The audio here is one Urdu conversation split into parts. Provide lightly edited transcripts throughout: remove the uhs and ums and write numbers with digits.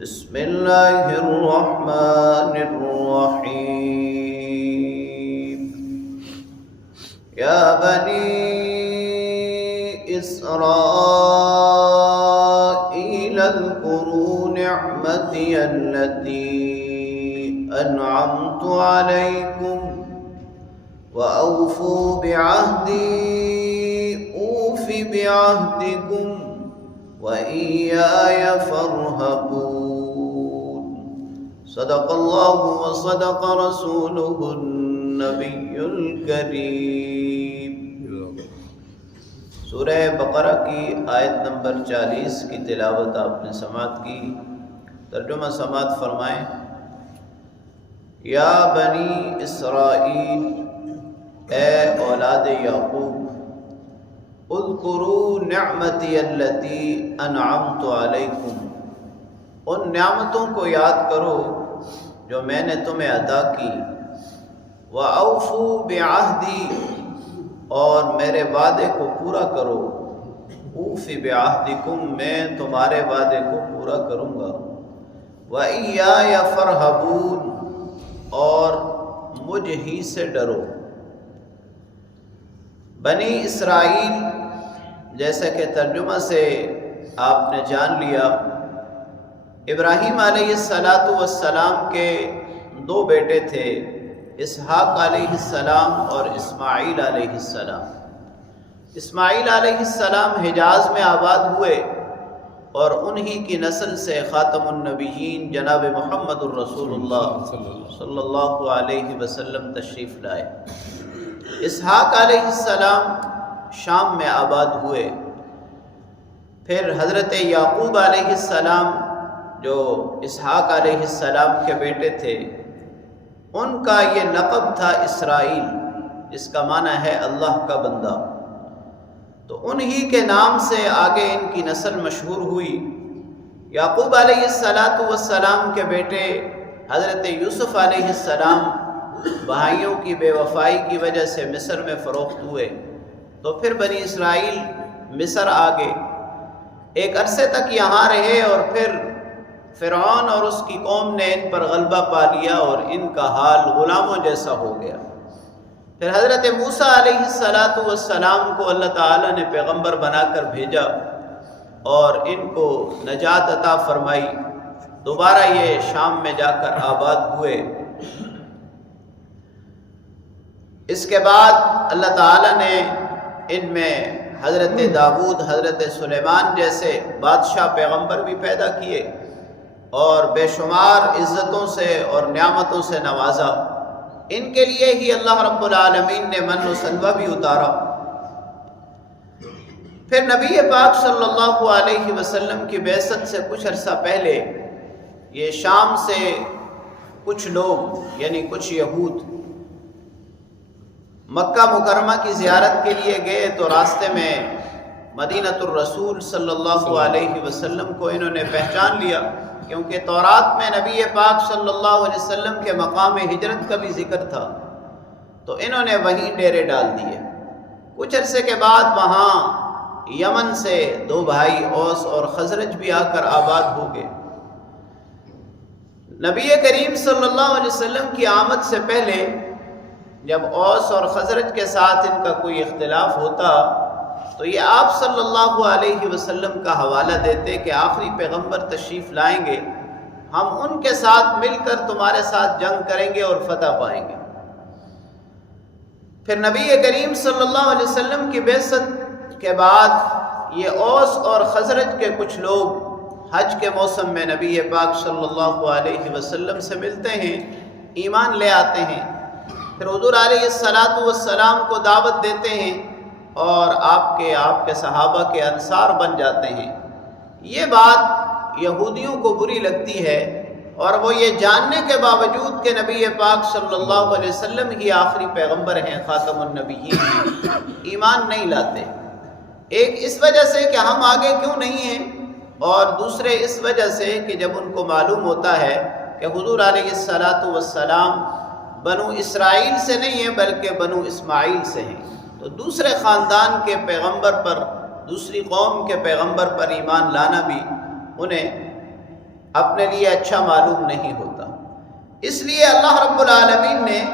بسم اللہ الرحمن الرحیم یا بنی اسرائیل اذکروا نعمتی التي انعمت علیکم وأوفوا بعهدی اوف بعهدکم وإياي فارهبون صدق اللہ وصدق رسوله النبی الکریم۔ سورہ بقرہ کی آیت نمبر 40 کی تلاوت آپ نے سماعت کی۔ ترجمہ سماعت فرمائیں۔ یا بنی اسرائیل، اے اولاد یعقوب، اذکروا نعمتی التی انعمت علیکم، ان نعمتوں کو یاد کرو جو میں نے تمہیں عطا کی، وَأَوْفُوا بِعَهْدِي، اور میرے وعدے کو پورا کرو، اوف بعہدکم، میں تمہارے وعدے کو پورا کروں گا، وَإِيَّايَ فَارْهَبُونَ، اور مجھ ہی سے ڈرو۔ بنی اسرائیل، جیسا کہ ترجمہ سے آپ نے جان لیا، ابراہیم علیہ السلام کے دو بیٹے تھے، اسحاق علیہ السلام اور اسماعیل علیہ السلام۔ اسماعیل علیہ السلام حجاز میں آباد ہوئے اور انہی کی نسل سے خاتم النبیین جناب محمد الرسول اللہ صلی اللہ علیہ وسلم تشریف لائے۔ اسحاق علیہ السلام شام میں آباد ہوئے، پھر حضرت یعقوب علیہ السلام جو اسحاق علیہ السلام کے بیٹے تھے، ان کا یہ لقب تھا اسرائیل، جس کا معنی ہے اللہ کا بندہ۔ تو انہی کے نام سے آگے ان کی نسل مشہور ہوئی۔ یعقوب علیہ السلام کے بیٹے حضرت یوسف علیہ السلام بھائیوں کی بے وفائی کی وجہ سے مصر میں فروخت ہوئے، تو پھر بنی اسرائیل مصر آگے، ایک عرصے تک یہاں رہے، اور پھر فرعون اور اس کی قوم نے ان پر غلبہ پا لیا اور ان کا حال غلاموں جیسا ہو گیا۔ پھر حضرت موسیٰ علیہ السلام کو اللہ تعالیٰ نے پیغمبر بنا کر بھیجا اور ان کو نجات عطا فرمائی، دوبارہ یہ شام میں جا کر آباد ہوئے۔ اس کے بعد اللہ تعالیٰ نے ان میں حضرت داؤد، حضرت سلیمان جیسے بادشاہ پیغمبر بھی پیدا کیے اور بے شمار عزتوں سے اور نعمتوں سے نوازا۔ ان کے لیے ہی اللہ رب العالمین نے من و سلوہ بھی اتارا۔ پھر نبی پاک صلی اللہ علیہ وسلم کی بعثت سے کچھ عرصہ پہلے یہ شام سے کچھ لوگ، یعنی کچھ یہود، مکہ مکرمہ کی زیارت کے لیے گئے، تو راستے میں مدینۃ الرسول صلی اللہ علیہ وسلم کو انہوں نے پہچان لیا، کیونکہ تورات میں نبی پاک صلی اللہ علیہ وسلم کے مقام ہجرت کا بھی ذکر تھا، تو انہوں نے وہیں ڈیرے ڈال دیے۔ کچھ عرصے کے بعد وہاں یمن سے دو بھائی اوس اور خزرج بھی آ کر آباد ہو گئے۔ نبی کریم صلی اللہ علیہ وسلم کی آمد سے پہلے جب اوس اور خزرج کے ساتھ ان کا کوئی اختلاف ہوتا تو یہ آپ صلی اللہ علیہ وسلم کا حوالہ دیتے کہ آخری پیغمبر تشریف لائیں گے، ہم ان کے ساتھ مل کر تمہارے ساتھ جنگ کریں گے اور فتح پائیں گے۔ پھر نبی کریم صلی اللہ علیہ وسلم کی بعثت کے بعد یہ اوس اور خزرج کے کچھ لوگ حج کے موسم میں نبی پاک صلی اللہ علیہ وسلم سے ملتے ہیں، ایمان لے آتے ہیں، پھر حضور علیہ السلام کو دعوت دیتے ہیں اور آپ کے صحابہ کے انصار بن جاتے ہیں۔ یہ بات یہودیوں کو بری لگتی ہے، اور وہ یہ جاننے کے باوجود کہ نبی پاک صلی اللہ علیہ وسلم ہی آخری پیغمبر ہیں، خاتم النبیین ہیں، ایمان نہیں لاتے۔ ایک اس وجہ سے کہ ہم آگے کیوں نہیں ہیں، اور دوسرے اس وجہ سے کہ جب ان کو معلوم ہوتا ہے کہ حضور علیہ السلام بنو اسرائیل سے نہیں ہیں بلکہ بنو اسماعیل سے ہیں، تو دوسرے خاندان کے پیغمبر پر، دوسری قوم کے پیغمبر پر ایمان لانا بھی انہیں اپنے لیے اچھا معلوم نہیں ہوتا۔ اس لیے اللہ رب العالمین نے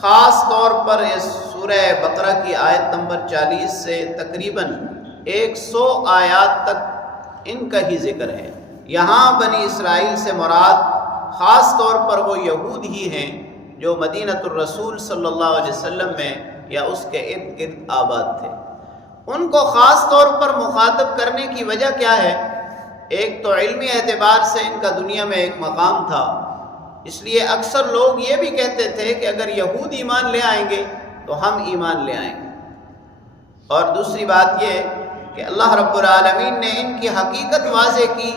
خاص طور پر اس سورہ بقرہ کی آیت نمبر 40 سے تقریباً 100 آیات تک ان کا ہی ذکر ہے۔ یہاں بنی اسرائیل سے مراد خاص طور پر وہ یہود ہی ہیں جو مدینۃ الرسول صلی اللہ علیہ وسلم میں یا اس کے ارد گرد آباد تھے۔ ان کو خاص طور پر مخاطب کرنے کی وجہ کیا ہے؟ ایک تو علمی اعتبار سے ان کا دنیا میں ایک مقام تھا، اس لیے اکثر لوگ یہ بھی کہتے تھے کہ اگر یہود ایمان لے آئیں گے تو ہم ایمان لے آئیں گے۔ اور دوسری بات یہ کہ اللہ رب العالمین نے ان کی حقیقت واضح کی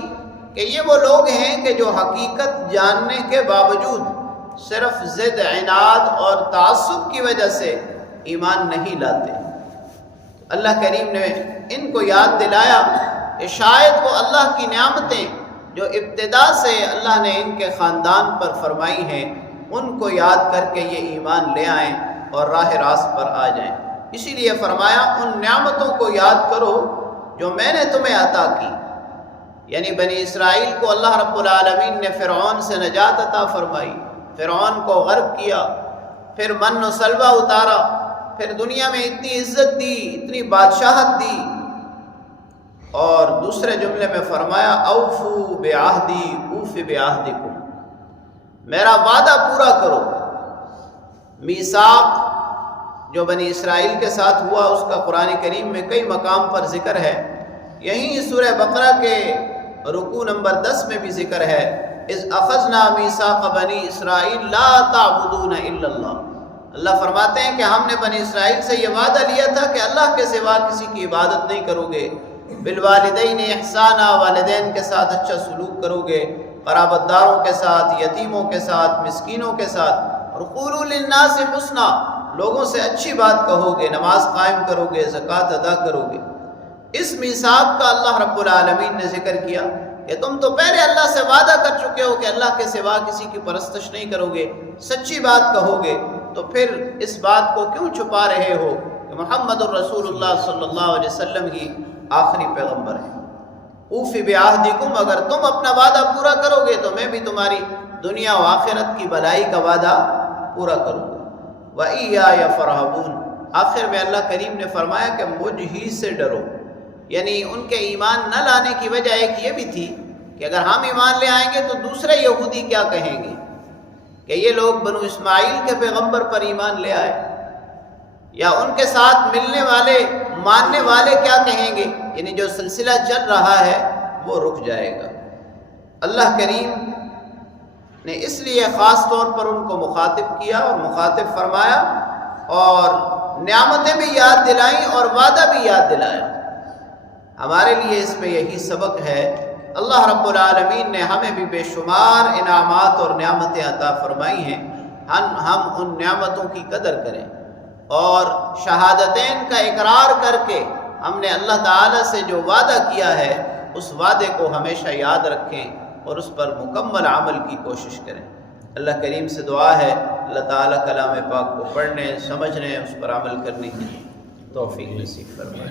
کہ یہ وہ لوگ ہیں کہ جو حقیقت جاننے کے باوجود صرف ضد، عناد اور تعصب کی وجہ سے ایمان نہیں لاتے۔ اللہ کریم نے ان کو یاد دلایا کہ شاید وہ اللہ کی نعمتیں جو ابتدا سے اللہ نے ان کے خاندان پر فرمائی ہیں ان کو یاد کر کے یہ ایمان لے آئیں اور راہ راست پر آ جائیں۔ اسی لیے فرمایا ان نعمتوں کو یاد کرو جو میں نے تمہیں عطا کی، یعنی بنی اسرائیل کو اللہ رب العالمین نے فرعون سے نجات عطا فرمائی، فرعون کو غرق کیا، پھر من و سلوہ اتارا، پھر دنیا میں اتنی عزت دی، اتنی بادشاہت دی، اور دوسرے جملے میں فرمایا اوفو بعہدی اوف بعہدکم، میرا وعدہ پورا کرو۔ میثاق جو بنی اسرائیل کے ساتھ ہوا اس کا قرآن کریم میں کئی مقام پر ذکر ہے، یہیں سورہ بقرہ کے رکوع نمبر 10 میں بھی ذکر ہے، اذ اخذنا میثاق بنی اسرائیل لا تعبدون الا اللہ۔ اللہ فرماتے ہیں کہ ہم نے بنی اسرائیل سے یہ وعدہ لیا تھا کہ اللہ کے سوا کسی کی عبادت نہیں کرو گے، بالوالدین احسانا، والدین کے ساتھ اچھا سلوک کرو گے، قرابت داروں کے ساتھ، یتیموں کے ساتھ، مسکینوں کے ساتھ، اور قولوا للناس حسنا، لوگوں سے اچھی بات کہو گے، نماز قائم کرو گے، زکوٰۃ ادا کرو گے۔ اس میثاق کا اللہ رب العالمین نے ذکر کیا کہ تم تو پہلے اللہ سے وعدہ کر چکے ہو کہ اللہ کے سوا کسی کی پرستش نہیں کرو گے، سچی بات کہو گے، تو پھر اس بات کو کیوں چھپا رہے ہو کہ محمد الرسول اللہ صلی اللہ علیہ وسلم ہی آخری پیغمبر ہے۔ اوفی بعہدکم، اگر تم اپنا وعدہ پورا کرو گے تو میں بھی تمہاری دنیا و آخرت کی بھلائی کا وعدہ پورا کروں گا۔ وَإِيَّايَ فَارْهَبُونَ، آخر میں اللہ کریم نے فرمایا کہ مجھ ہی سے ڈرو، یعنی ان کے ایمان نہ لانے کی وجہ ایک یہ بھی تھی کہ اگر ہم ایمان لے آئیں گے تو دوسرے یہودی کیا کہیں گے کہ یہ لوگ بنو اسماعیل کے پیغمبر پر ایمان لے آئے، یا ان کے ساتھ ملنے والے ماننے والے کیا کہیں گے، یعنی جو سلسلہ چل رہا ہے وہ رک جائے گا۔ اللہ کریم نے اس لیے خاص طور پر ان کو مخاطب کیا اور مخاطب فرمایا، اور نعمتیں بھی یاد دلائیں اور وعدہ بھی یاد دلایا۔ ہمارے لیے اس میں یہی سبق ہے، اللہ رب العالمین نے ہمیں بھی بے شمار انعامات اور نعمتیں عطا فرمائی ہیں، ہم ان نعمتوں کی قدر کریں اور شہادتین کا اقرار کر کے ہم نے اللہ تعالیٰ سے جو وعدہ کیا ہے اس وعدے کو ہمیشہ یاد رکھیں اور اس پر مکمل عمل کی کوشش کریں۔ اللہ کریم سے دعا ہے اللہ تعالیٰ کلام پاک کو پڑھنے، سمجھنے، اس پر عمل کرنے کی توفیق نصیب فرمائے۔